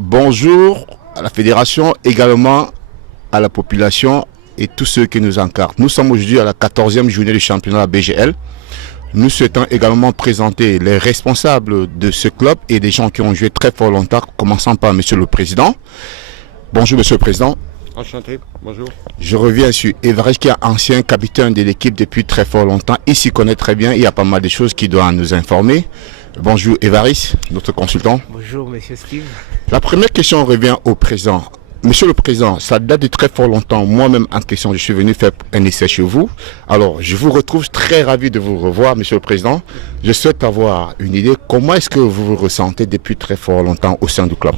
Bonjour à la fédération, également à la population et tous ceux qui nous encadrent. Nous sommes aujourd'hui à la 14e journée du championnat BGL. Nous souhaitons également présenter les responsables de ce club et des gens qui ont joué très fort longtemps, commençant par Monsieur le Président. Bonjour Monsieur le Président. Enchanté, bonjour. Je reviens sur Évariste qui est ancien capitaine de l'équipe depuis très fort longtemps. Il s'y connaît très bien, il y a pas mal de choses qui doivent nous informer. Bonjour Évariste, notre consultant. Bonjour Monsieur Steve. La première question revient au Président. Monsieur le Président, ça date de très fort longtemps. Moi-même en question, je suis venu faire un essai chez vous. Alors, je vous retrouve très ravi de vous revoir, Monsieur le Président. Je souhaite avoir une idée. Comment est-ce que vous vous ressentez depuis très fort longtemps au sein du club?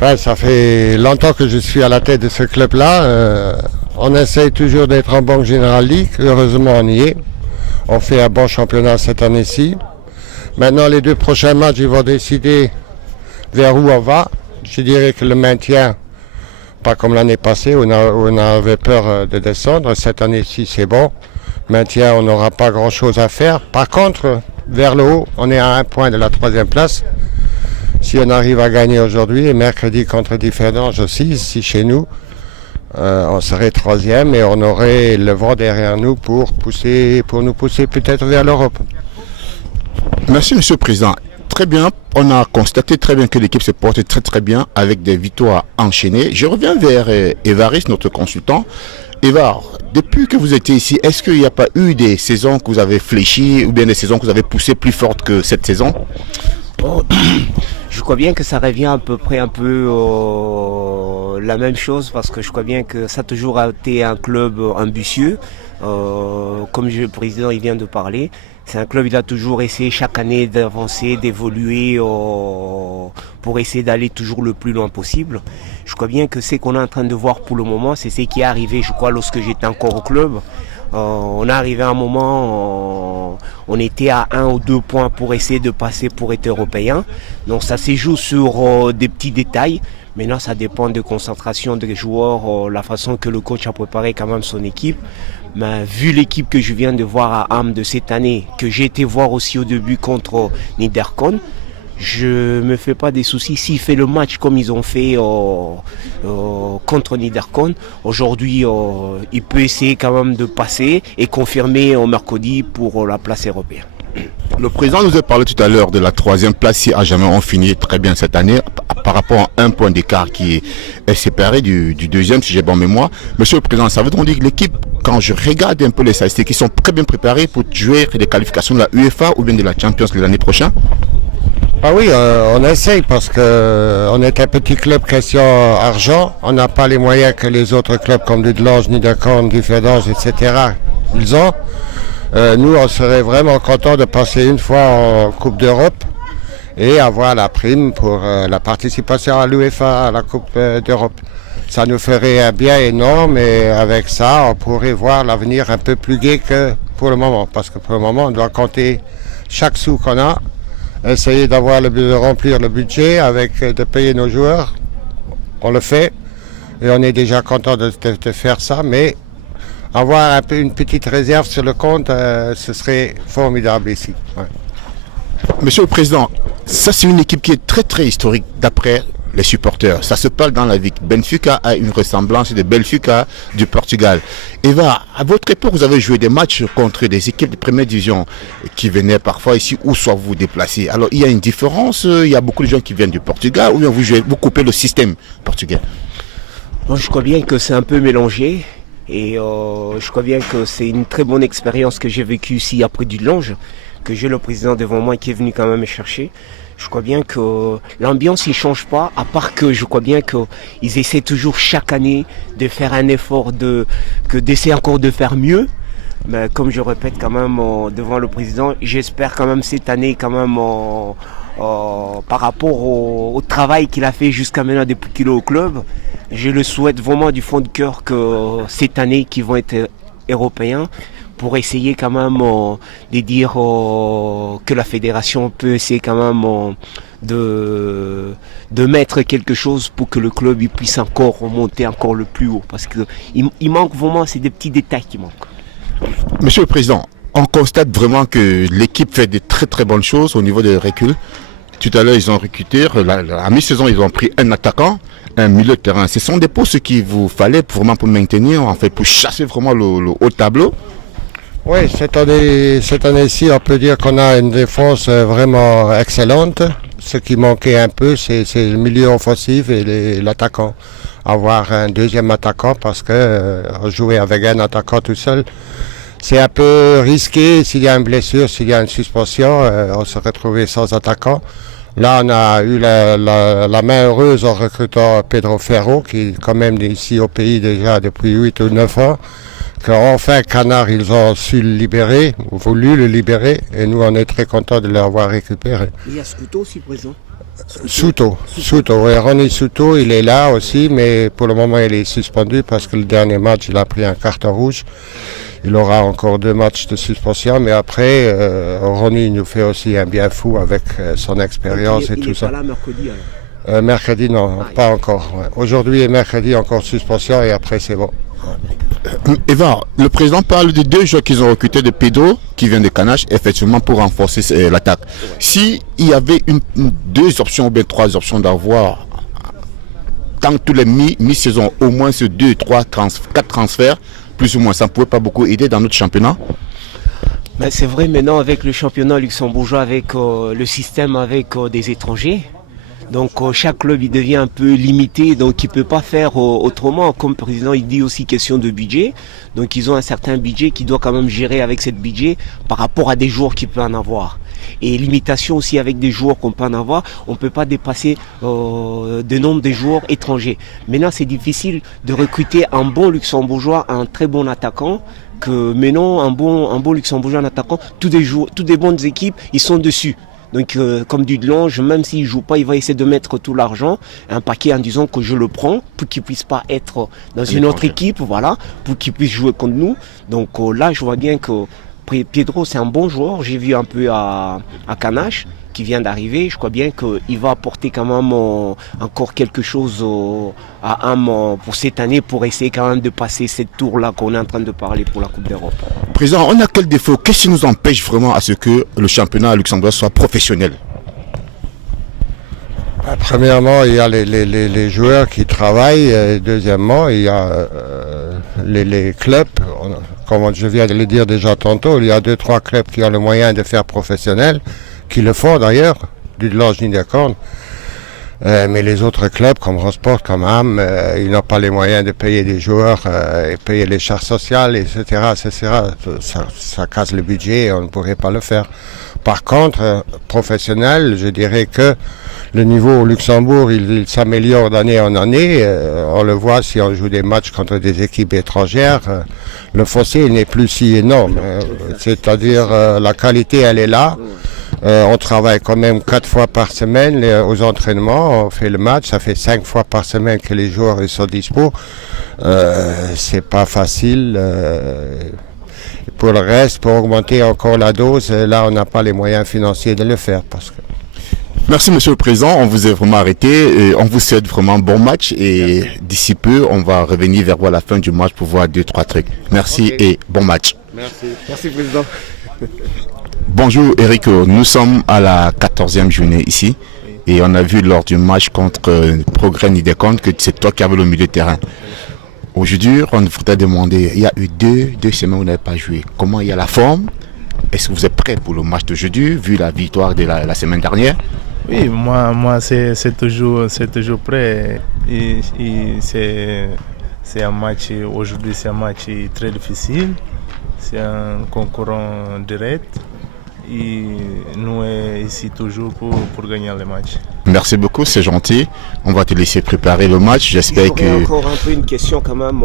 Ben, ça fait longtemps que je suis à la tête de ce club-là. On essaye toujours d'être en Banque Générale League. Heureusement, on y est. On fait un bon championnat cette année-ci. Maintenant, les 2 prochains matchs, ils vont décider vers où on va. Je dirais que le maintien, pas comme l'année passée, où on avait peur de descendre. Cette année-ci, c'est bon. Maintien, on n'aura pas grand-chose à faire. Par contre, vers le haut, on est à 1 point de la 3e place. Si on arrive à gagner aujourd'hui et mercredi contre Differdange aussi, ici chez nous, on serait 3e et on aurait le vent derrière nous pour nous pousser peut-être vers l'Europe. Merci Monsieur le Président. Très bien, on a constaté très bien que l'équipe se porte très bien avec des victoires enchaînées. Je reviens vers Évariste, notre consultant. Évar, depuis que vous étiez ici, est-ce qu'il n'y a pas eu des saisons que vous avez fléchies ou bien des saisons que vous avez poussées plus fortes que cette saison? Je crois bien que ça revient à peu près la même chose parce que je crois bien que ça a toujours été un club ambitieux. Comme le président il vient de parler, c'est un club, il a toujours essayé chaque année d'avancer, d'évoluer pour essayer d'aller toujours le plus loin possible. Je crois bien que ce qu'on est en train de voir pour le moment, c'est ce qui est arrivé, je crois, lorsque j'étais encore au club. On est arrivé à un moment, on était à 1 ou 2 points pour essayer de passer pour être européen. Donc ça se joue sur des petits détails. Maintenant, ça dépend de concentration des joueurs, la façon que le coach a préparé quand même son équipe. Mais vu l'équipe que je viens de voir à Ham de cette année, que j'ai été voir aussi au début contre Niederkorn, je me fais pas des soucis. S'il fait le match comme ils ont fait contre Niederkorn, aujourd'hui, il peut essayer quand même de passer et confirmer en mercredi pour la place européenne. Le président nous a parlé tout à l'heure de la 3e place si à jamais on finit très bien cette année par rapport à 1 point d'écart qui est séparé du 2e si j'ai bonne mémoire. Monsieur le président, ça veut donc dire que l'équipe, quand je regarde un peu les statistiques, ils sont très bien préparés pour jouer les qualifications de la UEFA ou bien de la Champions l'année prochaine? Ah oui, on essaye parce qu'on est un petit club question argent. On n'a pas les moyens que les autres clubs comme Dudelange, Niederkorn, Differdange, etc. ils ont. Nous, on serait vraiment contents de passer une fois en Coupe d'Europe et avoir la prime pour la participation à l'UEFA, à la Coupe d'Europe. Ça nous ferait un bien énorme et avec ça, on pourrait voir l'avenir un peu plus gai que pour le moment. Parce que pour le moment, on doit compter chaque sou qu'on a, essayer de remplir le budget, de payer nos joueurs. On le fait et on est déjà content de faire ça, mais avoir un peu une petite réserve sur le compte, ce serait formidable ici. Ouais. Monsieur le Président, ça c'est une équipe qui est très historique d'après les supporters. Ça se parle dans la vie. Benfica a une ressemblance de Benfica du Portugal. Eva, à votre époque, vous avez joué des matchs contre des équipes de première division qui venaient parfois ici ou soit vous déplacer. Alors il y a une différence, il y a beaucoup de gens qui viennent du Portugal ou bien vous coupez le système portugais? Moi, je crois bien que c'est un peu mélangé. Et je crois bien que c'est une très bonne expérience que j'ai vécue ici après Dudelange, que j'ai le président devant moi qui est venu quand même me chercher. Je crois bien que l'ambiance ne change pas, à part que je crois bien qu'ils essaient toujours chaque année de faire un effort, d'essayer encore de faire mieux. Mais comme je répète quand même devant le président, j'espère quand même cette année quand même par rapport au travail qu'il a fait jusqu'à maintenant depuis qu'il est au club. Je le souhaite vraiment du fond de cœur que cette année qu'ils vont être européens pour essayer quand même de dire que la fédération peut essayer quand même de mettre quelque chose pour que le club il puisse encore remonter encore le plus haut parce qu'il manque vraiment, c'est des petits détails qui manquent. Monsieur le Président, on constate vraiment que l'équipe fait de très bonnes choses au niveau de recul. Tout à l'heure, ils ont recruté, à mi-saison, ils ont pris un attaquant, un milieu de terrain. Ce sont des postes qu'il vous fallait vraiment pour maintenir, en fait, pour chasser vraiment le haut tableau. Oui, cette année-ci, on peut dire qu'on a une défense vraiment excellente. Ce qui manquait un peu, c'est le milieu offensif et l'attaquant. Avoir un deuxième attaquant parce que jouer avec un attaquant tout seul, c'est un peu risqué. S'il y a une blessure, s'il y a une suspension, on se retrouvait sans attaquant. Là, on a eu la main heureuse en recrutant Pedro Ferro, qui est quand même ici au pays déjà depuis 8 ou 9 ans. Qu'enfin, Canard, ils ont su le libérer, ou voulu le libérer, et nous, on est très contents de l'avoir récupéré. Il y a Scuto aussi présent. Souto, oui, Ronnie Souto, il est là aussi, mais pour le moment, il est suspendu parce que le dernier match, il a pris un carton rouge. Il aura encore 2 matchs de suspension, mais après, Ronnie nous fait aussi un bien fou avec son expérience et tout ça. Il est pas là mercredi alors. Mercredi, non, pas encore. Ouais. Aujourd'hui et mercredi, encore suspension, et après, c'est bon. Eva, le président parle de 2 joueurs qu'ils ont recrutés de Pedro, qui vient de Canache, effectivement pour renforcer l'attaque. S'il y avait 2 options ou bien 3 options d'avoir, tant que tous les mi-saison, au moins ce 2, 3, 4 transferts, plus ou moins, ça ne pouvait pas beaucoup aider dans notre championnat. Mais c'est vrai maintenant avec le championnat luxembourgeois, avec le système avec des étrangers. Donc chaque club il devient un peu limité, donc il ne peut pas faire autrement. Comme le président il dit aussi question de budget. Donc ils ont un certain budget qui doit quand même gérer avec ce budget par rapport à des joueurs qu'il peut en avoir. Et limitation aussi avec des joueurs qu'on peut en avoir, on ne peut pas dépasser le nombre de joueurs étrangers. Maintenant c'est difficile de recruter un bon luxembourgeois, un très bon attaquant. Que maintenant un bon luxembourgeois, un attaquant, toutes des bonnes équipes, ils sont dessus. Donc comme du Delange, même s'il ne joue pas, il va essayer de mettre tout l'argent, un paquet en disant que je le prends pour qu'il ne puisse pas être dans une autre équipe, voilà, pour qu'il puisse jouer contre nous. Donc là, je vois bien que Pedro, c'est un bon joueur. J'ai vu un peu à Canache qui vient d'arriver. Je crois bien qu'il va apporter quand même encore quelque chose à Ham pour cette année pour essayer quand même de passer cette tour-là qu'on est en train de parler pour la Coupe d'Europe. Président, on a quel défaut? Qu'est-ce qui nous empêche vraiment à ce que le championnat luxembourgeois soit professionnel? Premièrement, il y a les joueurs qui travaillent. Deuxièmement, il y a les clubs. Comme je viens de le dire déjà tantôt, il y a 2-3 clubs qui ont le moyen de faire professionnel, qui le font d'ailleurs, du Delange Niederkorn. Mais les autres clubs comme Rosport, comme Ham, ils n'ont pas les moyens de payer des joueurs et payer les charges sociales, etc. Ça casse le budget et on ne pourrait pas le faire. Par contre, professionnel, je dirais que le niveau au Luxembourg, il s'améliore d'année en année. On le voit si on joue des matchs contre des équipes étrangères. Le fossé n'est plus si énorme. C'est-à-dire la qualité, elle est là. On travaille quand même 4 fois par semaine aux entraînements. On fait le match. Ça fait 5 fois par semaine que les joueurs ils sont dispo. C'est pas facile. Pour le reste, pour augmenter encore la dose, là, on n'a pas les moyens financiers de le faire. Merci Monsieur le Président, on vous a vraiment arrêté, et on vous souhaite vraiment un bon match et d'ici peu on va revenir vers vous à la fin du match pour voir 2-3 trucs. Merci et bon match. Merci Président. Bonjour Eric, nous sommes à la 14e journée ici et on a vu lors du match contre Progrès Niederkorn que c'est toi qui avais le milieu de terrain. Aujourd'hui, on vous a demandé, il y a eu deux semaines où vous n'avez pas joué. Comment il y a la forme? Est-ce que vous êtes prêt pour le match d'aujourd'hui, vu la victoire de la semaine dernière? Oui, moi c'est toujours prêt. Et c'est un match, aujourd'hui c'est un match très difficile. C'est un concurrent direct. Et nous sommes ici toujours pour gagner le match. Merci beaucoup, c'est gentil. On va te laisser préparer le match. J'espère que... Encore un peu une question quand même.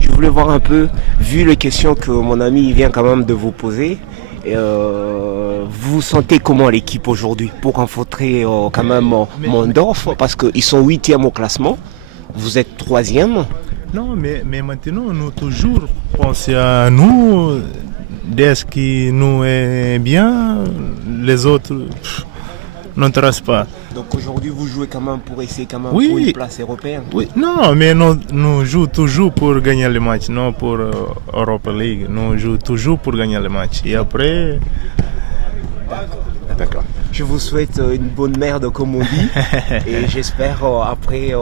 Je voulais voir un peu, vu les questions que mon ami vient quand même de vous poser. Vous sentez comment l'équipe aujourd'hui pour rencontrer quand même Mondorf, parce qu'ils sont 8e au classement, vous êtes 3e. Non, mais maintenant nous toujours pensons à nous, dès ce qui nous est bien, les autres n'intéressent pas. Donc aujourd'hui vous jouez quand même pour essayer quand même oui, pour une place européenne. Oui, non, mais nous jouons toujours pour gagner le match, non pour Europa League. Nous jouons toujours pour gagner le match. Et après... D'accord. Je vous souhaite une bonne merde comme on dit et j'espère après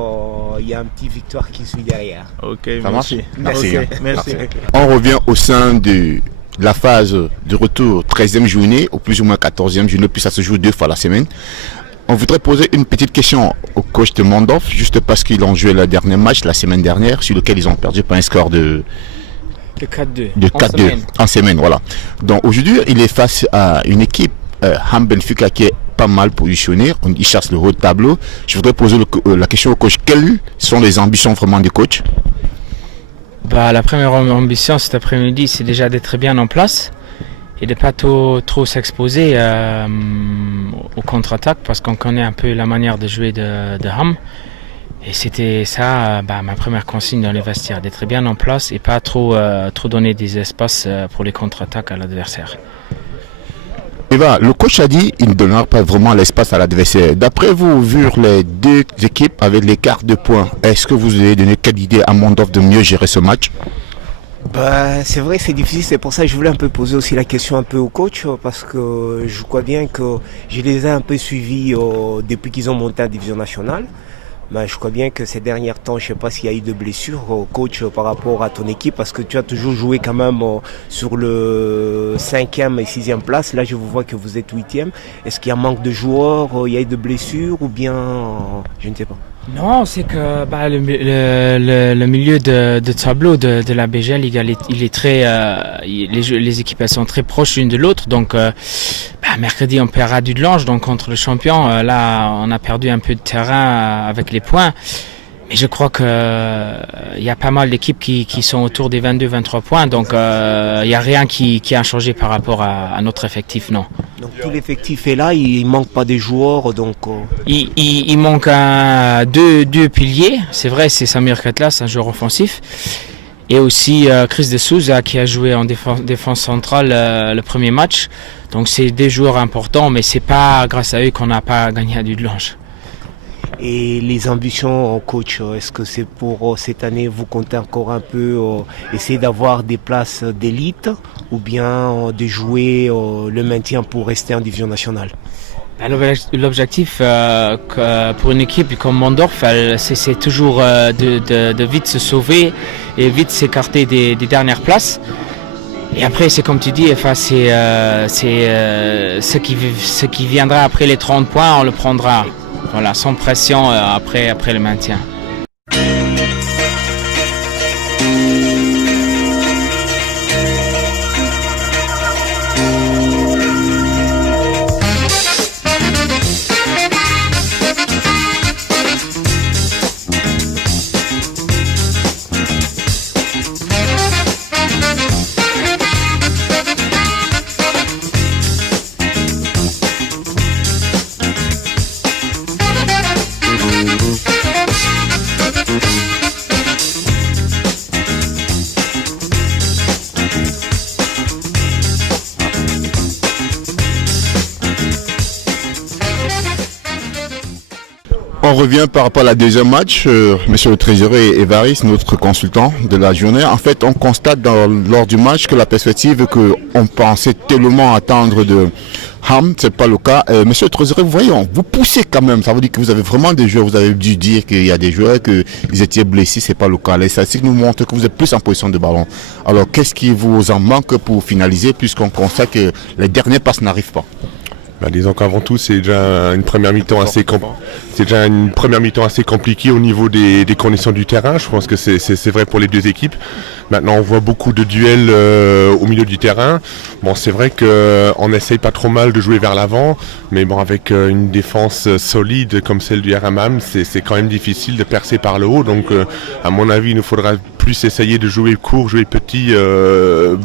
il y a un petit victoire qui suit derrière. Ok, Ça marche? merci. Merci. Ok, merci. On revient au sein de la phase de retour 13e journée, ou plus ou moins 14e journée, puis ça se joue 2 fois la semaine. On voudrait poser une petite question au coach de Mondorf, juste parce qu'ils ont joué le dernier match la semaine dernière, sur lequel ils ont perdu par un score de 4-2. de 4-2 en semaine, voilà. Donc aujourd'hui, il est face à une équipe, Ham Benfica, qui est pas mal positionnée. Il cherche le haut de tableau. Je voudrais poser la question au coach. Quelles sont les ambitions vraiment du coach? La première ambition cet après-midi, c'est déjà d'être bien en place et de ne pas trop s'exposer aux contre-attaques parce qu'on connaît un peu la manière de jouer de Ham. Et c'était ça ma première consigne dans les vestiaires, d'être bien en place et pas trop donner des espaces pour les contre-attaques à l'adversaire. Eva, le coach a dit qu'il ne donnera pas vraiment l'espace à l'adversaire. D'après vous, vu les deux équipes avec l'écart de points, est-ce que vous avez donné quelle idée à Mondorf de mieux gérer ce match? C'est vrai, c'est difficile, c'est pour ça que je voulais un peu poser aussi la question un peu au coach parce que je crois bien que je les ai un peu suivis depuis qu'ils ont monté en division nationale. Je crois bien que ces derniers temps, je ne sais pas s'il y a eu de blessures, coach, par rapport à ton équipe, parce que tu as toujours joué quand même sur le 5e et 6e place. Là, je vous vois que vous êtes 8e. Est-ce qu'il y a manque de joueurs, il y a eu de blessures ou bien, je ne sais pas. Non, c'est que le milieu de tableau de la BGL, il est très, les équipes elles sont très proches l'une de l'autre. Donc mercredi on perd à Dudelange, donc contre le champion. Là, on a perdu un peu de terrain avec les points. Mais je crois que il y a pas mal d'équipes qui sont autour des 22-23 points. Donc il n'y a rien qui a changé par rapport à notre effectif, non. Donc tout l'effectif est là, il manque pas des joueurs, donc. Il manque deux piliers. C'est vrai, c'est Samir Katlas, un joueur offensif, et aussi Chris de Souza qui a joué en défense centrale le premier match. Donc c'est des joueurs importants, mais c'est pas grâce à eux qu'on n'a pas gagné à Dudelange. Et les ambitions, coach, est-ce que c'est pour cette année, vous comptez encore un peu essayer d'avoir des places d'élite ou bien de jouer le maintien pour rester en division nationale? L'objectif pour une équipe comme Mondorf, c'est toujours de vite se sauver et vite s'écarter des dernières places. Et après, c'est comme tu dis, c'est ce qui viendra après les 30 points, on le prendra. Voilà, sans pression après le maintien. On revient par rapport à la deuxième match, monsieur le trésorier Évariste, notre consultant de la journée. En fait, on constate lors du match que la perspective qu'on pensait tellement attendre de Ham, c'est pas le cas. Monsieur le trésorier, vous voyez, vous poussez quand même. Ça veut dire que vous avez vraiment des joueurs. Vous avez dû dire qu'il y a des joueurs qu'ils étaient blessés, c'est pas le cas. Les statistiques nous montrent que vous êtes plus en position de ballon. Alors, qu'est-ce qui vous en manque pour finaliser, puisqu'on constate que les dernières passes n'arrivent pas? Disons qu'avant tout, c'est déjà une première mi-temps assez compliquée au niveau des conditions du terrain. Je pense que c'est vrai pour les deux équipes. Maintenant, on voit beaucoup de duels au milieu du terrain. Bon, c'est vrai qu'on essaye pas trop mal de jouer vers l'avant, mais bon, avec une défense solide comme celle du RMM, c'est quand même difficile de percer par le haut. Donc, à mon avis, il nous faudra plus essayer de jouer court, jouer petit,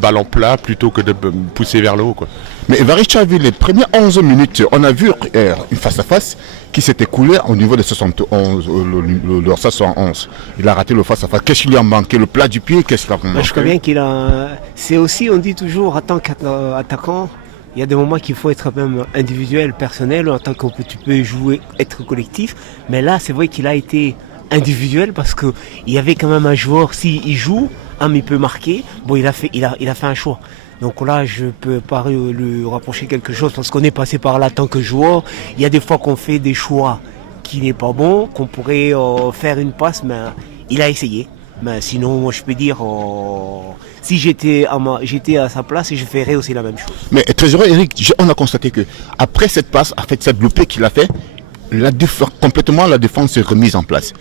ballon plat, plutôt que de pousser vers le haut, quoi. Mais Évariste a vu les premières 11 minutes, on a vu une face-à-face qui s'est écoulée au niveau de 71, le 71. Il a raté le face-à-face. Qu'est-ce qu'il lui a manqué? Le plat du pied, qu'est-ce qu'il a manqué? Je crois bien qu'il a... C'est aussi, on dit toujours, en tant qu'attaquant, il y a des moments qu'il faut être même individuel, personnel, en tant que tu peux jouer, être collectif. Mais là, c'est vrai qu'il a été individuel parce qu'il y avait quand même un joueur, s'il joue, il peut marquer. Bon, il a fait un choix. Donc là, je peux pas lui rapprocher quelque chose parce qu'on est passé par là tant que joueur. Il y a des fois qu'on fait des choix qui n'est pas bon, qu'on pourrait faire une passe, mais il a essayé. Mais sinon, moi, je peux dire, si j'étais à sa place, je ferais aussi la même chose. Mais très heureux, Eric, on a constaté que après cette passe, après cette loupée qu'il a fait, complètement la défense s'est remise en place.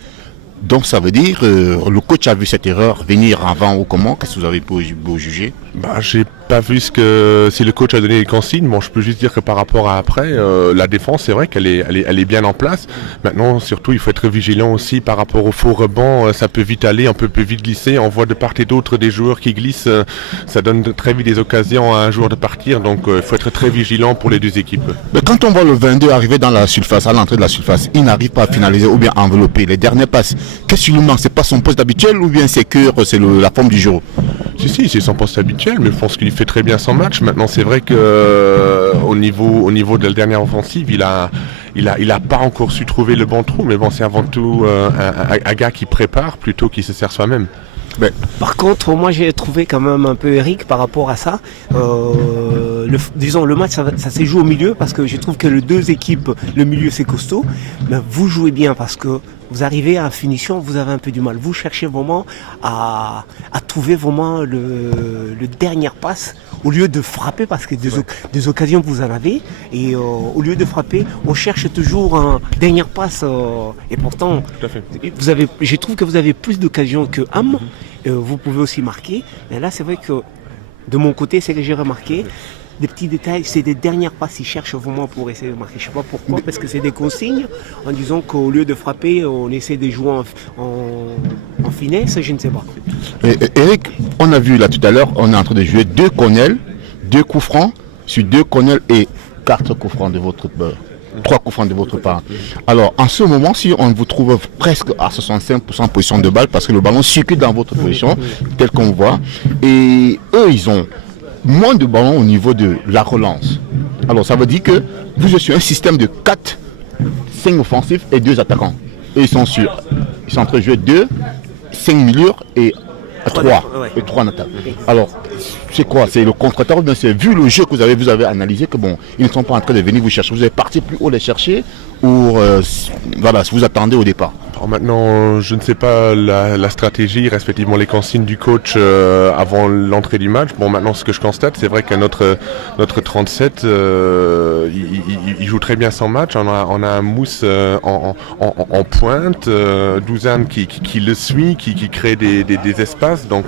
Donc ça veut dire, le coach a vu cette erreur venir avant ou comment? Qu'est-ce que vous avez pu juger? J'ai pas vu si le coach a donné les consignes. Bon, je peux juste dire que par rapport à après, la défense, c'est vrai qu'elle est bien en place. Maintenant, surtout, il faut être vigilant aussi par rapport au faux rebond. Ça peut vite aller, on peut vite glisser. On voit de part et d'autre des joueurs qui glissent. Ça donne très vite des occasions à un joueur de partir. Donc, il faut être très vigilant pour les deux équipes. Mais quand on voit le 22 arriver dans la surface, à l'entrée de la surface, il n'arrive pas à finaliser ou bien à envelopper les dernières passes. Qu'est-ce qui lui manque? C'est pas son poste habituel ou bien c'est la forme du jeu? Si, c'est son poste habituel, mais je pense qu'il fait très bien son match. Maintenant, c'est vrai que au niveau de la dernière offensive, il a pas encore su trouver le bon trou. Mais bon, c'est avant tout un gars qui prépare plutôt qu'il se sert soi-même. Par contre, moi j'ai trouvé quand même un peu Eric par rapport à ça. Le match ça s'est joué au milieu parce que je trouve que les deux équipes, le milieu c'est costaud. Mais vous jouez bien parce que vous arrivez à la finition, vous avez un peu du mal. Vous cherchez vraiment à trouver vraiment le dernier passe au lieu de frapper parce que des occasions vous en avez. Et au lieu de frapper, on cherche toujours un dernier passe. Et pourtant, je trouve que vous avez plus d'occasions que Ham. Vous pouvez aussi marquer. Mais là, c'est vrai que de mon côté, c'est que j'ai remarqué. Des petits détails, c'est des dernières passes, ils cherchent vraiment pour essayer de marquer. Je ne sais pas pourquoi, parce que c'est des consignes en disant qu'au lieu de frapper, on essaie de jouer en finesse, je ne sais pas. Eric, on a vu là tout à l'heure, on est en train de jouer 2 cornels, 2 coups francs sur 2 cornels et 4 coups francs de votre part. 3 coups francs de votre part. Alors, en ce moment, si on vous trouve presque à 65% position de balle, parce que le ballon circule dans votre position, tel qu'on voit, et eux, ils ont moins de ballons au niveau de la relance. Alors, ça veut dire que vous êtes sur un système de 4, 5 offensifs et 2 attaquants. Et ils sont en train de jouer 2, 5 milieux et 3 en attaque. Alors, c'est quoi? C'est le contre-attaque ou bien c'est vu le jeu que vous avez analysé que bon, ils ne sont pas en train de venir vous chercher. Vous avez parti plus haut les chercher ou voilà, vous attendez au départ? Alors maintenant, je ne sais pas la stratégie, respectivement les consignes du coach avant l'entrée du match. Bon, maintenant, ce que je constate, c'est vrai que notre 37, il joue très bien son match. On a un Mousse en pointe, Douzane qui le suit, qui crée des espaces. Donc,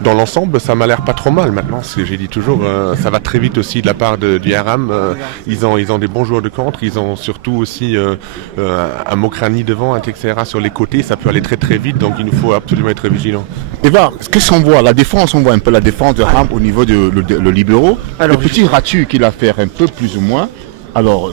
dans l'ensemble, ça m'a l'air pas trop mal. Maintenant, ce que j'ai dit toujours, ça va très vite aussi de la part du RM. Ils ont des bons joueurs de contre. Ils ont surtout aussi un Mokrani devant, un Texera sur les côtés. Ça peut aller très très vite. Donc, il nous faut absolument être vigilants. Eva, qu'est-ce qu'on voit? La défense, on voit un peu la défense de RAM au niveau de le libéraux. Le petit ratu qu'il a fait un peu plus ou moins. Alors,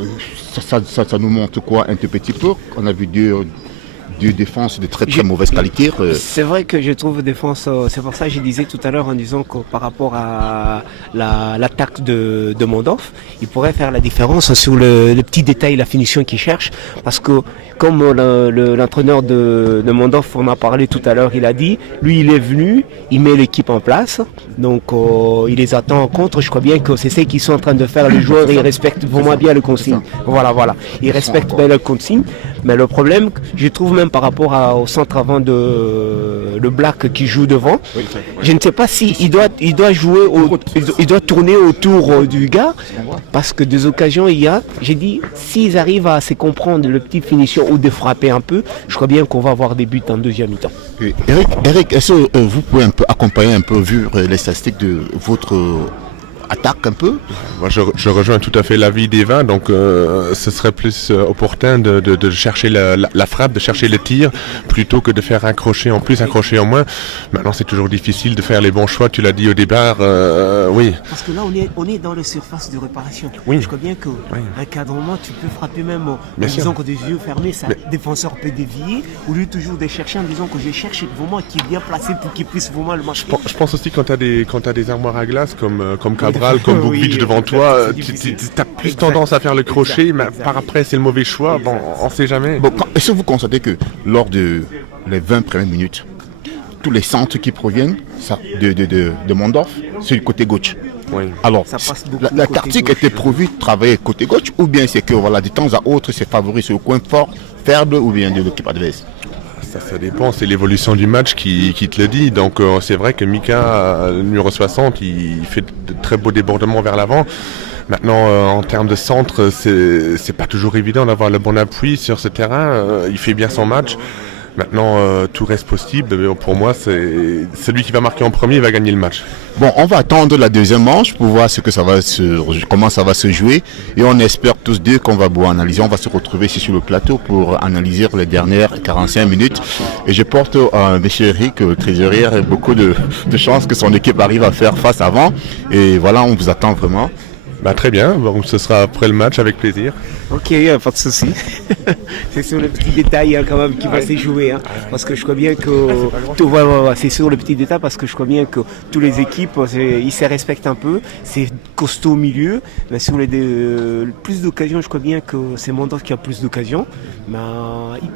ça nous montre quoi un tout petit peu? On a vu deux défenses de très très mauvaise qualité. C'est vrai que je trouve défense, c'est pour ça que je disais tout à l'heure en disant que par rapport à l'attaque de Mondorf, il pourrait faire la différence sur le petit détail, la finition qu'il cherche, parce que comme l'entraîneur de Mondorf, on a parlé tout à l'heure, il a dit, lui il est venu, il met l'équipe en place, donc il les attend en contre. Je crois bien que c'est ce qu'ils sont en train de faire les joueurs et ils respectent vraiment bien le consigne. Voilà, ils respectent bien le consigne, mais le problème, je trouve même par rapport au centre avant de le Black qui joue devant. Je ne sais pas si il doit jouer, il doit tourner autour du gars, parce que des occasions il y a. J'ai dit, s'ils arrivent à se comprendre le petit finition ou de frapper un peu, je crois bien qu'on va avoir des buts en deuxième mi-temps. Eric, est-ce que vous pouvez un peu accompagner un peu, vu les statistiques de votre attaque un peu? Moi, je rejoins tout à fait l'avis d'Eva, donc ce serait plus opportun de chercher la frappe, de chercher le tir, plutôt que de faire un crochet en plus, un crochet en moins. Maintenant, c'est toujours difficile de faire les bons choix, tu l'as dit au départ, oui. Parce que là, on est dans la surface de réparation. Oui. Je crois bien qu'un cadrement, tu peux frapper même en disant que des yeux fermés, ça, défenseur peut dévier, au lieu toujours de chercher en disant que je cherche vraiment qui est bien placé pour qu'il puisse vraiment le marquer. Je pense aussi quand tu as des armoires à glace comme Cabral, comme Boukvich devant toi, tu as plus tendance à faire le crochet, mais par après c'est le mauvais choix, bon, on ne sait jamais. Bon, est-ce que vous constatez que lors de les 20 premières minutes, tous les centres qui proviennent de Mondorf, c'est du côté gauche? Oui. Alors, Ça passe beaucoup la côté tactique gauche. était prévue de travailler côté gauche ou bien c'est que voilà, de temps à autre, c'est favori sur le coin fort, faible ou bien de l'équipe adverse? Ça dépend, c'est l'évolution du match qui te le dit. Donc c'est vrai que Mika, numéro 60, il fait de très beaux débordements vers l'avant. Maintenant, en termes de centre, c'est pas toujours évident d'avoir le bon appui sur ce terrain. Il fait bien son match. Maintenant, tout reste possible. Mais pour moi, c'est celui qui va marquer en premier, il va gagner le match. Bon, on va attendre la deuxième manche pour voir comment ça va se jouer. Et on espère tous deux qu'on va pouvoir analyser. On va se retrouver ici sur le plateau pour analyser les dernières 45 minutes. Et je porte à M. Eric, le trésorier, beaucoup de chances que son équipe arrive à faire face avant. Et voilà, on vous attend vraiment. Très bien, bon, ce sera après le match avec plaisir. Ok, pas de souci. C'est sur le petit détail quand même qui va se jouer. Parce que je crois bien que c'est sur le petit détail parce que je crois bien que toutes les équipes ils se respectent un peu. C'est costaud au milieu, mais sur plus d'occasions, je crois bien que c'est Mondos qui a plus d'occasions. Mais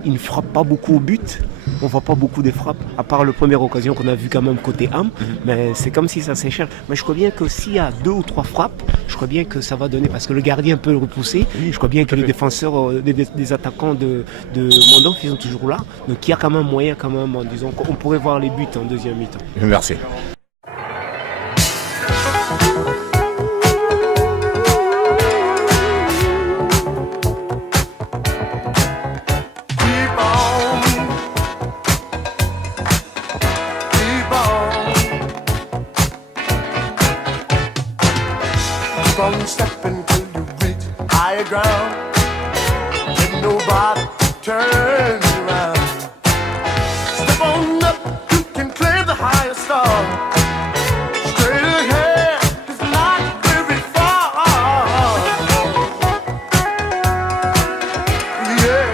il ne frappe pas beaucoup au but. On voit pas beaucoup de frappes, à part la première occasion qu'on a vu quand même côté Ham. Mais c'est comme si ça s'échappe. Mais je crois bien que s'il y a 2 ou 3 frappes, je crois bien que ça va donner, parce que le gardien peut le repousser. Je crois bien que les défenseurs, des attaquants de Mondos, ils sont toujours là. Donc il y a quand même moyen, en disant qu'on pourrait voir les buts en deuxième mi-temps. Merci. Don't step until you reach higher ground. Let nobody turn you around. Step on up, you can claim the higher star. Straight ahead, it's not very far. Yeah.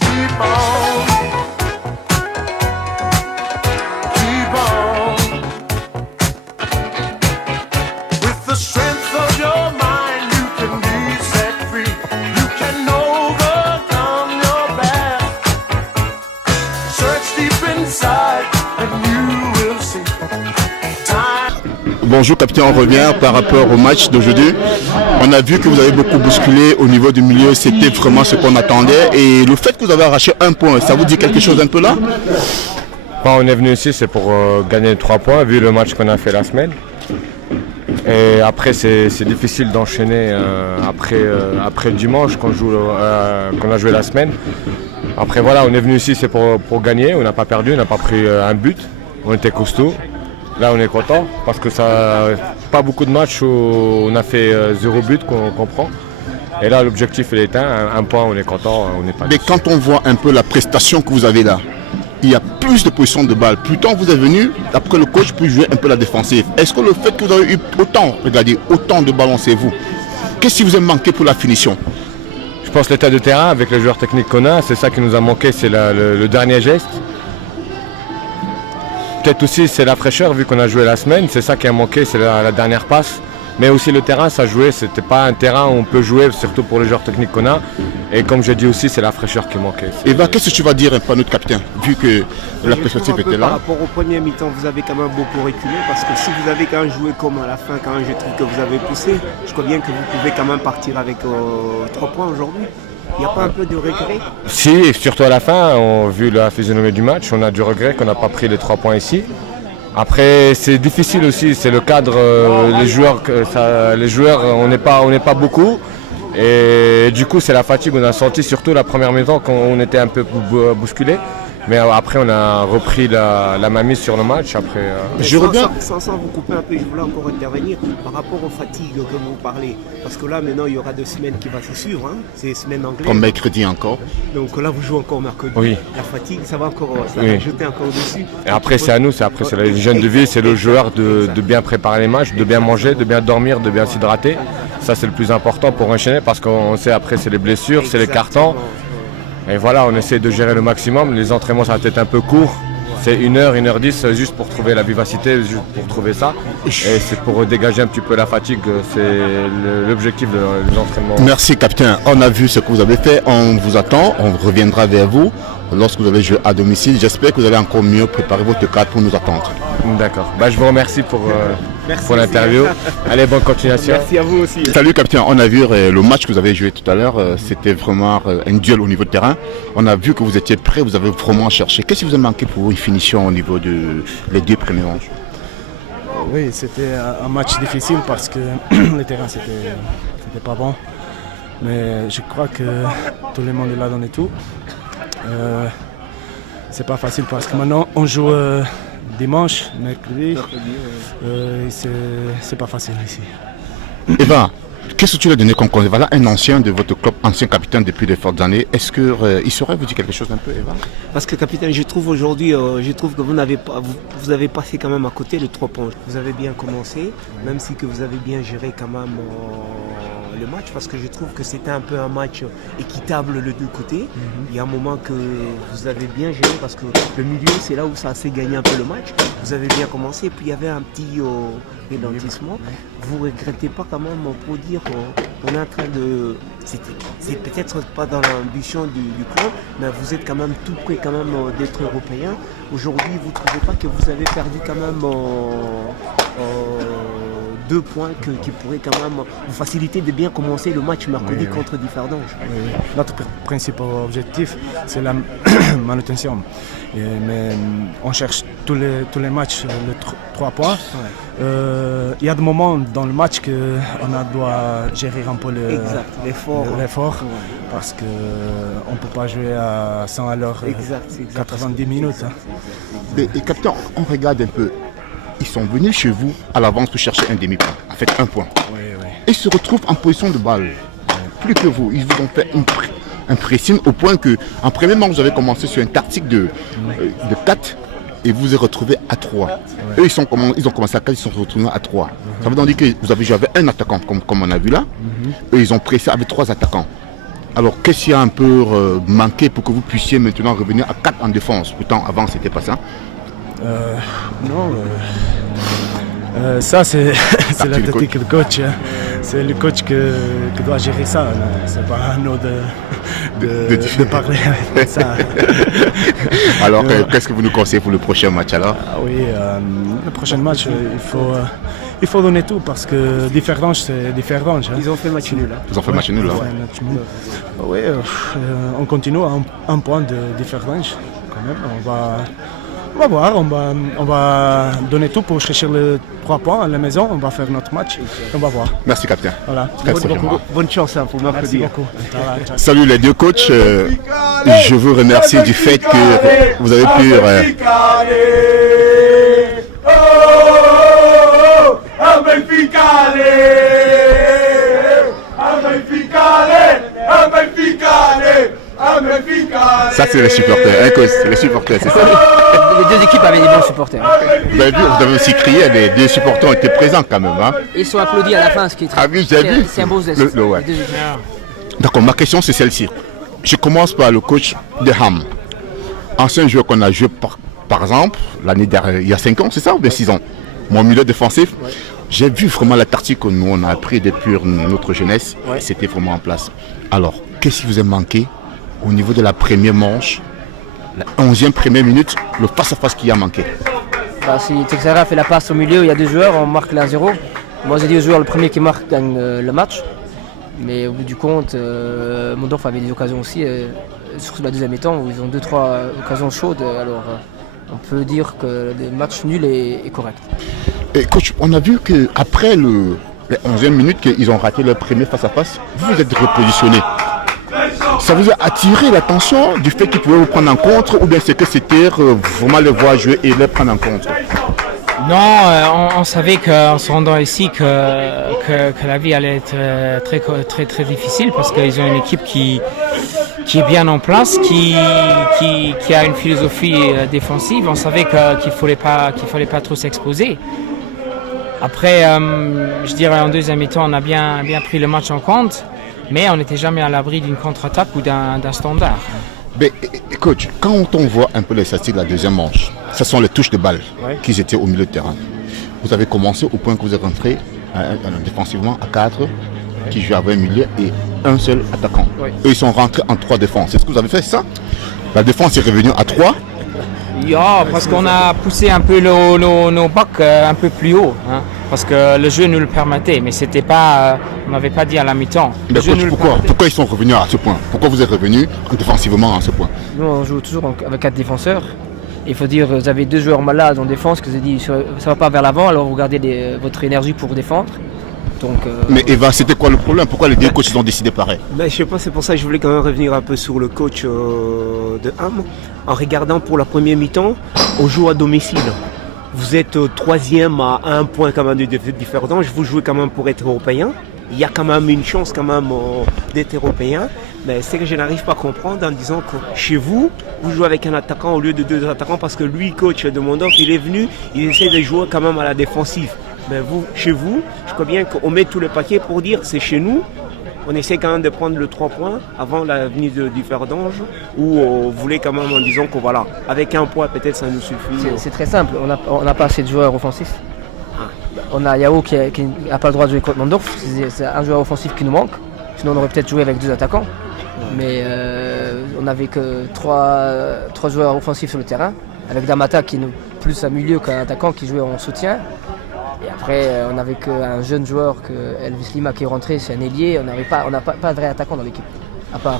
Keep on. Keep on. With the strength of your mind, you can be set free. You can overcome your past. Search deep inside and you will see. Time. Bonjour capitaine, on revient par rapport au match d'aujourd'hui. On a vu que vous avez beaucoup bousculé au niveau du milieu, c'était vraiment ce qu'on attendait. Et le fait que vous avez arraché un point, ça vous dit quelque chose un peu là? On est venu ici, c'est pour gagner 3 points, vu le match qu'on a fait la semaine. Et après, c'est difficile d'enchaîner après le dimanche qu'on a joué la semaine. Après, voilà, on est venu ici, c'est pour gagner. On n'a pas perdu, on n'a pas pris un but. On était costaud. Là, on est content parce que ça pas beaucoup de matchs où on a fait 0 but qu'on prend. Et là, l'objectif il est éteint. Un point, on est content, on n'est pas. Mais quand on voit un peu la prestation que vous avez là, il y a plus de positions de balle. Plus tôt vous êtes venu, après le coach peut jouer un peu la défensive. Est-ce que le fait que vous avez eu autant de ballons, c'est vous? Qu'est-ce qui vous a manqué pour la finition? Je pense l'état de terrain avec les joueurs techniques qu'on a, c'est ça qui nous a manqué, c'est le dernier geste. Peut-être aussi c'est la fraîcheur vu qu'on a joué la semaine, c'est ça qui a manqué, c'est la dernière passe. Mais aussi le terrain, ça jouait, c'était pas un terrain où on peut jouer, surtout pour les joueurs techniques qu'on a. Et comme j'ai dit aussi, c'est la fraîcheur qui manquait. Eva, qu'est-ce que tu vas dire un peu à notre capitaine, vu que la perspective était Par là? rapport au premier mi-temps, vous avez quand même beaucoup reculé parce que si vous avez quand même joué comme à la fin, quand même je trouve que vous avez poussé, je crois bien que vous pouvez quand même partir avec 3 points aujourd'hui. Il n'y a pas un peu de regret? Si, et surtout à la fin, vu la physionomie du match, on a du regret qu'on n'a pas pris les 3 points ici. Après, c'est difficile aussi, c'est le cadre, les joueurs, on n'est pas beaucoup. Et du coup, c'est la fatigue, on a senti surtout la première mi-temps quand on était un peu bousculé. Mais après, on a repris la mainmise sur le match. Après, Sans vous couper un peu, je voulais encore intervenir par rapport aux fatigues que vous parlez. Parce que là, maintenant, il y aura 2 semaines qui vont se suivre. C'est semaine anglaise. Comme mercredi encore. Donc là, vous jouez encore mercredi. Oui. La fatigue, ça va encore rajouter encore dessus. Et après, c'est à nous, c'est les jeunes de vie, c'est le joueur de bien préparer les matchs, de bien manger, de bien dormir, de bien s'hydrater. Ça, c'est le plus important pour enchaîner parce qu'on sait après, c'est les blessures, c'est les cartons. Et voilà, on essaie de gérer le maximum. Les entraînements, ça va être un peu court. C'est 1h, 1h10 juste pour trouver la vivacité, juste pour trouver ça. Et c'est pour dégager un petit peu la fatigue. C'est l'objectif des entraînements. Merci capitaine. On a vu ce que vous avez fait. On vous attend. On reviendra vers vous lorsque vous allez jouer à domicile. J'espère que vous allez encore mieux préparer votre cadre pour nous attendre. D'accord. Je vous remercie pour l'interview. Allez, bonne continuation. Merci à vous aussi. Salut capitaine, on a vu le match que vous avez joué tout à l'heure, c'était vraiment un duel au niveau de terrain. On a vu que vous étiez prêt, vous avez vraiment cherché. Qu'est-ce qui vous a manqué pour une finition au niveau des 2 premiers manches? Oui, c'était un match difficile parce que le terrain c'était pas bon. Mais je crois que tout le monde l'a donné tout. C'est pas facile parce que maintenant on joue dimanche, mercredi. C'est pas facile ici. Eva, qu'est-ce que tu lui as donné comme conseil? Voilà un ancien de votre club, ancien capitaine depuis de fortes années. Est-ce qu'il saurait vous dire quelque chose un peu, Eva? Parce que capitaine, je trouve aujourd'hui, que vous avez passé quand même à côté les 3 points. Vous avez bien commencé, même si que vous avez bien géré quand même le match, parce que je trouve que c'était un peu un match équitable les 2 côtés. Il y a un moment que vous avez bien géré parce que le milieu, c'est là où ça a fait gagner un peu le match. Vous avez bien commencé, puis il y avait un petit ralentissement. Vous ne regrettez pas quand même pour dire qu'on est en train de... C'est peut-être pas dans l'ambition du club, mais vous êtes quand même tout près quand même d'être européen. Aujourd'hui, vous ne trouvez pas que vous avez perdu quand même 2 points qui pourraient quand même vous faciliter de bien commencer le match mercredi contre Differdange? Notre principal objectif, c'est la manutention. Mais on cherche tous les matchs les 3 points. Il y a des moments dans le match qu'on doit gérer un peu l'effort parce qu'on ne peut pas jouer à 100 à l'heure 90 minutes. Et capitaine, on regarde un peu. Ils sont venus chez vous à l'avance pour chercher un demi-point, en fait 1 point. Et ils se retrouvent en position de balle. Plus que vous, ils vous ont fait un pressing au point qu'en premier match, vous avez commencé sur une tactique de 4 et vous vous êtes retrouvés à 3. Eux, ils ont commencé à 4, ils se sont retrouvés à 3. Ça veut donc dire que vous avez joué avec un attaquant, comme on a vu là. Eux, ils ont pressé avec 3 attaquants. Alors, qu'est-ce qui a un peu manqué pour que vous puissiez maintenant revenir à 4 en défense? Pourtant, avant, c'était pas ça. Non, ça c'est la tactique du coach. C'est le coach qui doit gérer ça. C'est pas à nous de parler avec ça. Alors, qu'est-ce que vous nous conseillez pour le prochain match alors? Oui, le prochain match, il faut donner tout parce que Differdange, c'est Differdange. Ils ont fait match nul. Ils ont fait match nul là. Oui, on continue à 1 point de Differdange quand même. On va voir, on va donner tout pour chercher les 3 points à la maison, on va faire notre match, on va voir. Merci capitaine. Voilà. Bonne chance pour mercredi. Merci beaucoup. Salut les 2 coachs, je vous remercie du fait que vous avez pu... Ça c'est les supporters, les supporters, c'est ça. Les 2 équipes avaient des bons supporters. Vous avez vu, vous avez aussi crié, les 2 supporters ont été présents quand même. Hein. Ils sont applaudis à la fin, ce qui est très... C'est un beau geste. Ouais. D'accord, ma question c'est celle-ci. Je commence par le coach de Ham. Ancien joueur qu'on a joué par exemple, l'année dernière, il y a 5 ans, c'est ça ou bien 6 ans? Mon milieu défensif, j'ai vu vraiment la tactique que nous on a appris depuis notre jeunesse, c'était vraiment en place. Alors, qu'est-ce qui vous a manqué au niveau de la première manche, la 11e première minute, le face-à-face qui a manqué? Si Texera fait la passe au milieu, il y a 2 joueurs, on marque la 1-0. Moi j'ai dit aux joueurs, le premier qui marque gagne le match. Mais au bout du compte, Mondorf avait des occasions aussi, surtout la deuxième mi-temps où ils ont 2-3 occasions chaudes. Alors on peut dire que le match nul est correct. Et coach, on a vu qu'après les 11e minutes qu'ils ont raté leur premier face-à-face, vous vous êtes repositionné. Ça vous a attiré l'attention du fait qu'ils pouvaient vous prendre en compte ou bien c'est que c'était vraiment les voir jouer et les prendre en compte? Non, on savait qu'en se rendant ici que la vie allait être très difficile parce qu'ils ont une équipe qui est bien en place, qui a une philosophie défensive. On savait qu'il fallait pas trop s'exposer. Après, je dirais en deuxième mi-temps, on a bien pris le match en compte, mais on n'était jamais à l'abri d'une contre-attaque ou d'un standard. Mais, coach, quand on voit un peu les statistiques de la deuxième manche, ce sont les touches de balle qui étaient au milieu de terrain. Vous avez commencé au point que vous êtes rentré défensivement à 4 qui jouaient avec un milieu et un seul attaquant. Eux, ils sont rentrés en 3 défenses. C'est ce que vous avez fait, ça? La défense est revenue à 3. Parce qu'on a poussé un peu nos bacs un peu plus haut, hein, parce que le jeu nous le permettait, mais c'était pas, on n'avait pas dit à la mi-temps. Mais coach, pourquoi ils sont revenus à ce point? Pourquoi vous êtes revenus défensivement à ce point? Nous, on joue toujours avec 4 défenseurs. Il faut dire, vous avez 2 joueurs malades en défense, que vous avez dit ça va pas vers l'avant, alors vous gardez votre énergie pour défendre. Donc, mais Eva, c'était quoi le problème? Pourquoi les deux coachs ont décidé pareil? Je sais pas, c'est pour ça que je voulais quand même revenir un peu sur le coach de Ham. En regardant pour la première mi-temps, on joue à domicile. Vous êtes 3e à 1 point quand même de différence. Vous jouez quand même pour être européen. Il y a quand même une chance quand même d'être européen. Mais c'est que je n'arrive pas à comprendre en disant que chez vous, vous jouez avec un attaquant au lieu de 2 attaquants parce que lui, coach de Mondorf, il est venu, il essaie de jouer quand même à la défensive. Mais vous, chez vous, je crois bien qu'on met tous les paquets pour dire c'est chez nous. On essaie quand même de prendre le 3 points avant la venue du Ferdange où on voulait quand même en disant que voilà, avec 1 point peut-être ça nous suffit. C'est très simple, on n'a pas assez de joueurs offensifs. On a Yao qui n'a pas le droit de jouer contre Mondorf, c'est un joueur offensif qui nous manque. Sinon on aurait peut-être joué avec 2 attaquants. Mais on n'avait que 3 joueurs offensifs sur le terrain, avec Damata qui est plus un milieu qu'un attaquant qui jouait en soutien. Et après, on n'avait qu'un jeune joueur, Elvis Lima, qui est rentré, c'est un ailier. On n'a pas de vrai attaquant dans l'équipe, à part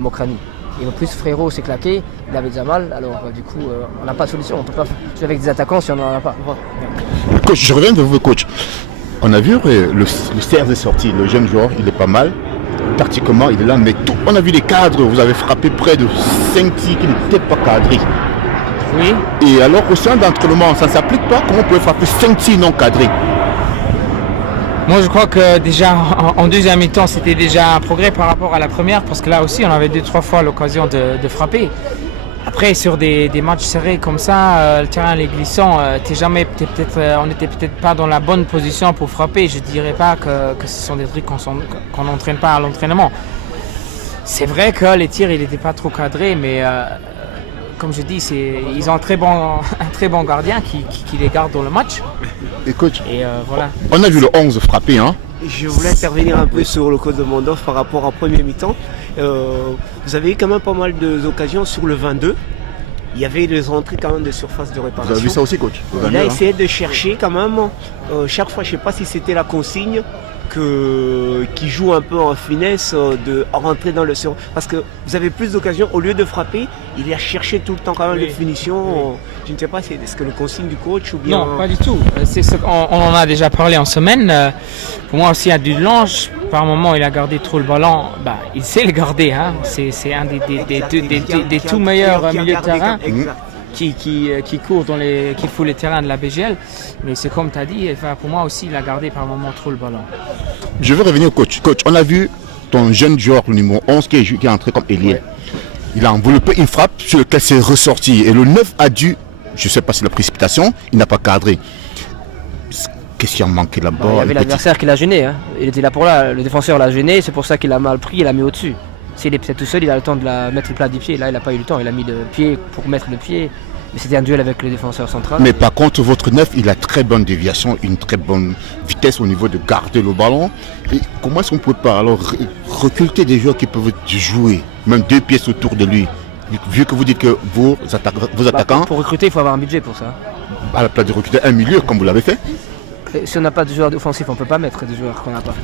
Mokrani. Et en plus, Frérot s'est claqué, il avait déjà mal, alors du coup, on n'a pas de solution. On ne peut pas jouer avec des attaquants si on n'en a pas. Coach, je reviens de vous, coach. On a vu le Serge est sorti, le jeune joueur, il est pas mal. Tactiquement, il est là, mais on a vu les cadres, vous avez frappé près de 5 tirs qui n'étaient pas cadrés. Oui. Et alors au sein d'entraînement, ça ne s'applique pas? Comment on peut frapper 5 tirs non cadrés? Moi je crois que déjà en deuxième mi-temps c'était déjà un progrès par rapport à la première, parce que là aussi on avait 2-3 fois l'occasion de frapper. Après sur des matchs serrés comme ça, le terrain est glissant, on n'était peut-être pas dans la bonne position pour frapper. Je ne dirais pas que ce sont des trucs qu'on n'entraîne pas à l'entraînement. C'est vrai que les tirs ils n'étaient pas trop cadrés, mais comme je dis, ils ont un très bon gardien qui les garde dans le match. Et coach, voilà. On a vu le 11 frapper, hein? Je voulais intervenir un peu sur le coach de Mondorf par rapport au premier mi-temps. Vous avez eu quand même pas mal d'occasions sur le 22. Il y avait des entrées quand même de surface de réparation. Vous avez vu ça aussi, coach? Il a essayé de chercher quand même, chaque fois, je ne sais pas si c'était la consigne, qui joue un peu en finesse de rentrer dans le sur. Parce que vous avez plus d'occasions, au lieu de frapper, il a cherché tout le temps quand même les finitions. Je ne sais pas, est-ce que le consigne du coach ou bien... Non, pas du tout. On en a déjà parlé en semaine. Pour moi aussi, à Dudelange, par moment, il a gardé trop le ballon. Il sait le garder. Hein. C'est un des tout meilleurs milieux de terrain. Qui court qui fout les terrains de la BGL, mais c'est comme tu as dit, pour moi aussi il a gardé par moment trop le ballon. Je veux revenir au coach. Coach, on a vu ton jeune joueur, le numéro 11 qui est entré comme ailier. Ouais. Il a enveloppé une frappe sur laquelle c'est ressorti et le 9 a dû, je ne sais pas si la précipitation, il n'a pas cadré. Qu'est-ce qui a manqué là-bas? Il y avait l'adversaire qui l'a gêné, hein. Il était là pour là, le défenseur l'a gêné, c'est pour ça qu'il a mal pris, il l'a mis au-dessus. S'il est peut-être tout seul, il a le temps de mettre le plat du pied. Là, il n'a pas eu le temps. Il a mis le pied pour mettre le pied. Mais c'était un duel avec le défenseur central. Mais par contre, votre 9, il a très bonne déviation, une très bonne vitesse au niveau de garder le ballon. Et comment est-ce qu'on peut pas alors recruter des joueurs qui peuvent jouer, même 2 pièces autour de lui? Vu que vous dites que vos attaquants... Pour recruter, il faut avoir un budget pour ça. À la place de recruter un milieu, comme vous l'avez fait. Si on n'a pas de joueurs offensifs, on ne peut pas mettre des joueurs qu'on n'a pas.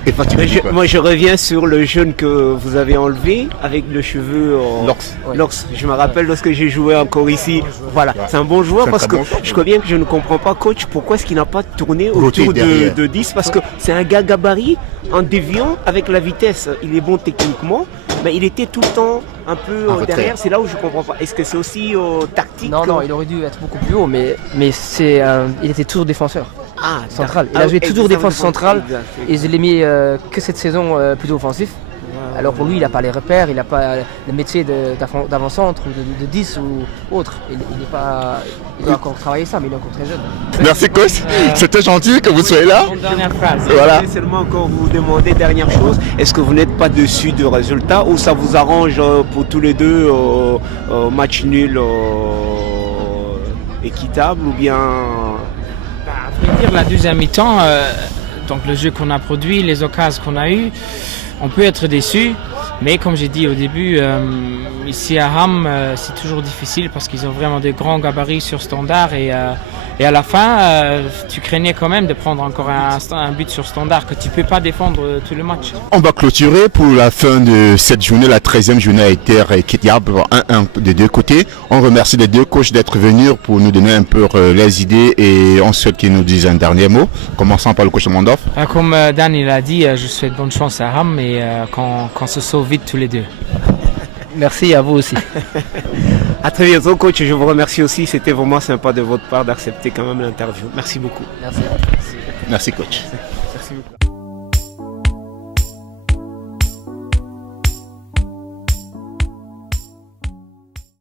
Moi je reviens sur le jeune que vous avez enlevé avec le cheveu Lox. Je me rappelle lorsque j'ai joué encore ici. Voilà, c'est un bon joueur parce que je crois bien que je ne comprends pas, coach, pourquoi est-ce qu'il n'a pas tourné autour de 10, parce que c'est un gars gabarit en déviant avec la vitesse. Il est bon techniquement, mais il était tout le temps un peu derrière. C'est là où je ne comprends pas. Est-ce que c'est aussi tactique? Non, il aurait dû être beaucoup plus haut, mais il était toujours défenseur. Central. Il a joué toujours défense centrale et je l'ai mis que cette saison plutôt offensif. Alors pour lui, il n'a pas les repères, il n'a pas le métier d'avant-centre ou de 10 ou autre. Il doit encore travailler ça, mais il est encore très jeune. Merci coach, c'était gentil que vous soyez là. Une dernière phrase. Voilà. Je vais seulement encore vous demander dernière chose. Est-ce que vous n'êtes pas dessus du résultat ou ça vous arrange pour tous les deux match nul équitable ou bien... À vrai dire, la deuxième mi-temps, donc le jeu qu'on a produit, les occasions qu'on a eues, on peut être déçu, Mais comme j'ai dit au début, ici à Ham, c'est toujours difficile parce qu'ils ont vraiment de grands gabarits sur standard et à la fin, tu craignais quand même de prendre encore un but sur standard que tu peux pas défendre tout le match. On va clôturer pour la fin de cette journée. La 13e journée a été équitable, 1-1 des deux côtés. On remercie les deux coachs d'être venus pour nous donner un peu les idées et on souhaite qu'ils nous disent un dernier mot. Commençons par le coach Mondorf. Comme Dan il a dit, je souhaite bonne chance à Ham et qu'on se sauve vite tous les deux. Merci à vous aussi. À très bientôt, coach. Je vous remercie aussi. C'était vraiment sympa de votre part d'accepter quand même l'interview. Merci beaucoup. Merci. Merci coach. Merci beaucoup.